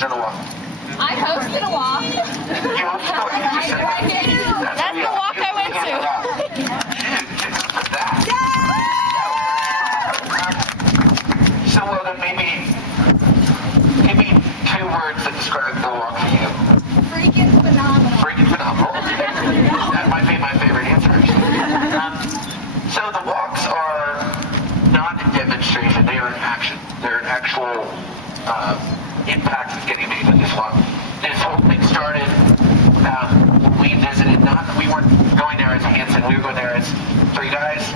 pictures on the wall? I hosted a walk. You hosted a walk? You just said that. That's the walk I went to. So, well, then maybe give me 2 words that describe the walk for you. Freaking phenomenal. Freaking phenomenal. That might be my favorite answer, actually. So the walks are not a demonstration, they are an action. They're an actual impact that's getting made with this walk. This whole thing started when we visited, we weren't going there as Hanson, we were going there as 3 guys.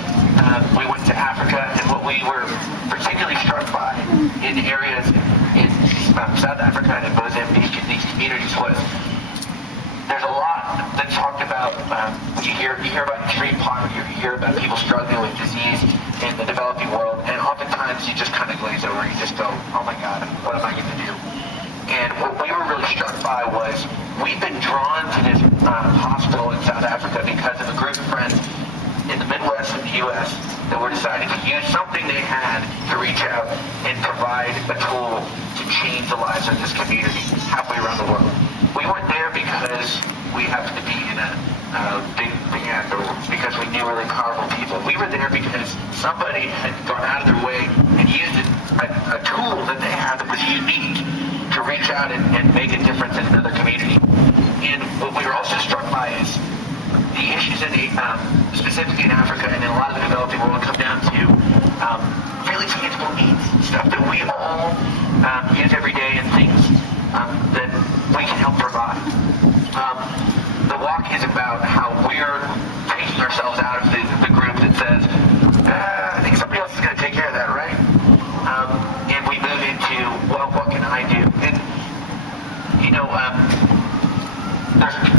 We went to Africa, and what we were particularly struck by in areas in South Africa and in Mozambique in these communities was there's a lot that's talked about. You hear about extreme poverty, or you hear about people struggling with disease in the developing world, and oftentimes you just kind of glaze over. You just go, "Oh my God, what am I going to do?" And what we were really struck by was we've been drawn to this hospital in South Africa because of a group of friends in the Midwest and the U.S. that were deciding to use something they had to reach out and provide a tool to change the lives of this community halfway around the world. We weren't there because we happened to be in a big band or because we knew really powerful people. We were there because somebody had gone out of their way and used a tool that they had that was unique to reach out and make a difference in another community. And what we were also struck by is the issues in specifically in Africa and in a lot of the developing world come down to really tangible needs, stuff that we all use every day and things that we can help provide. The walk is about how we're taking ourselves out of the group that says, I think somebody else is going to take care of that, right? And we move into, well, what can I do? And, you know,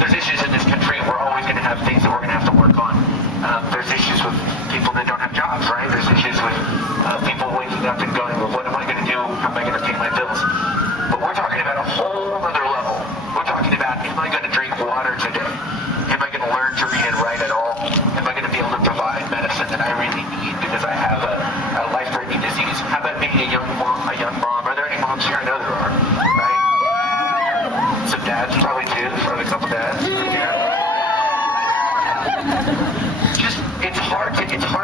there's issues in this country. We're always going to have things that we're going to have to work on. There's issues with people that don't have jobs, right? There's issues with people waking up and going, well, what am I going to do? How am I going to pay my bills? But we're talking about a whole other level. We're talking about, am I going to drink water today? Am I going to learn to read and write at all? Am I going to be able to provide medicine that I really need because I have a life-threatening disease? How about being a young mom? Are there any moms here? I know there are, right? Some dads probably too. There's probably a couple dads. Yeah. Just, it's hard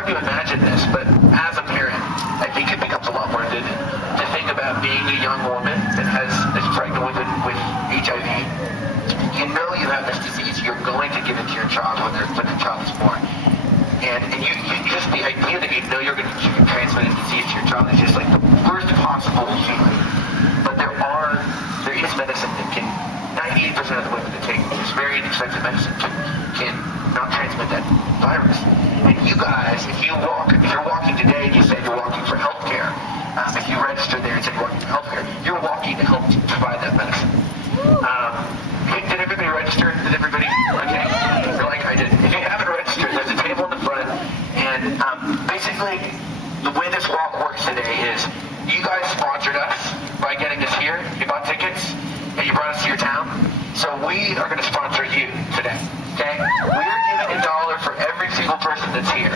to imagine this, but as a parent, I think it becomes a lot more vivid to think about being a young woman that is pregnant with HIV. You know you have this disease. You're going to give it to your child when the child is born. And you just, the idea that you know you're going to transmit a disease to your child is just like the worst possible feeling. But there is medicine that can, 98% of the women that take this very inexpensive medicine can not transmit that virus. And you guys, if you're walking today and you say you're walking for healthcare, if you register there and say you're walking for healthcare, you're walking to help provide that medicine. Did everybody register? Did everybody? Okay. You're like I did. If you haven't registered, there's a table in the front, and basically the way this walk works today is you guys sponsored us by getting us here. You bought tickets and you brought us to your town. So we are going to sponsor you today. Okay? We're giving $1 for every single person that's here.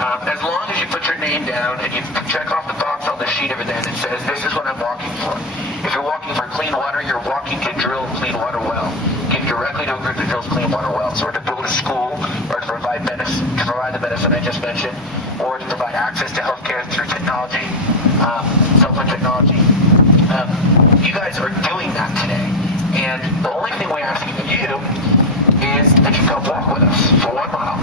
As long as you put your name down and you check off the box on the sheet over there that says, this is what I'm walking for. If you're walking for clean water, you're walking to drill a clean water well. Give directly to a group that drills clean water wells, or to build a school, or to provide medicine, the medicine I just mentioned, or to provide access to healthcare through technology, cell phone technology. You guys are doing that today. And the only thing we're asking of you is that you come walk with us for 1 mile.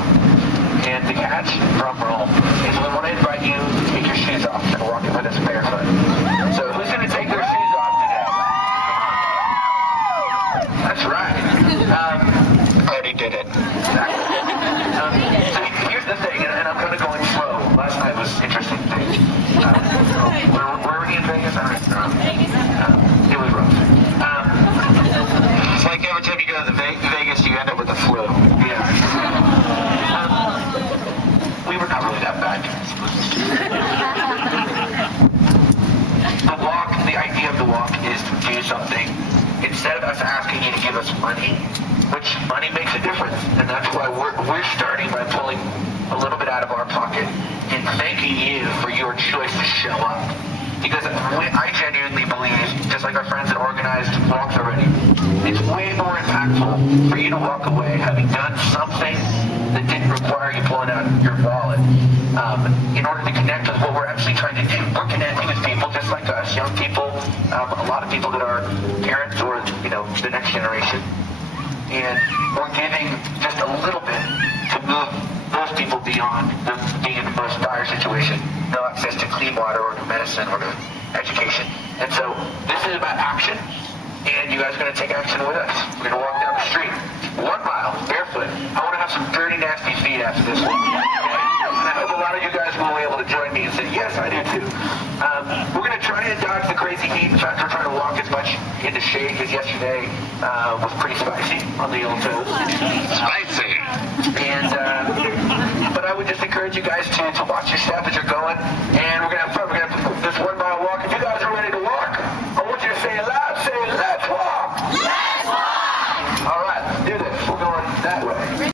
And the catch, drum roll, is we want to invite you to take your shoes off and walk with us barefoot. So who's going to take their shoes off today? That's right. I already did it. Exactly. So here's the thing, and I'm kind of going slow. Last night was interesting. Where were we in Vegas? It was rough. It's like every time you go to Vegas, you end up with the flu. Yeah. We were not really that bad, guys. The idea of the walk is to do something. Instead of us asking you to give us money, which money makes a difference, and that's why we're starting by pulling a little bit out of our pocket and thanking you for your choice to show up. Because I genuinely believe, just like our friends that organize organized walks already. It's way more impactful for you to walk away having done something that didn't require you pulling out your wallet in order to connect with what we're actually trying to do. We're connecting with people just like us, young people, a lot of people that are parents or, the next generation. And we're giving just a little bit to move those people beyond being in the most dire situation, no access to clean water or to medicine or to education. And so this is about action, and you guys are going to take action with us. We're going to walk down the street, 1 mile, barefoot. I want to have some dirty, nasty feet after this one. Okay? And I hope a lot of you guys will be able to join me and say, yes, I do too. We're going to try and dodge the crazy heat. In fact, we're trying to walk as much in the shade as yesterday was pretty spicy on the old toes. Spicy. And, but I would just encourage you guys to watch your step as you're going, and we're going to have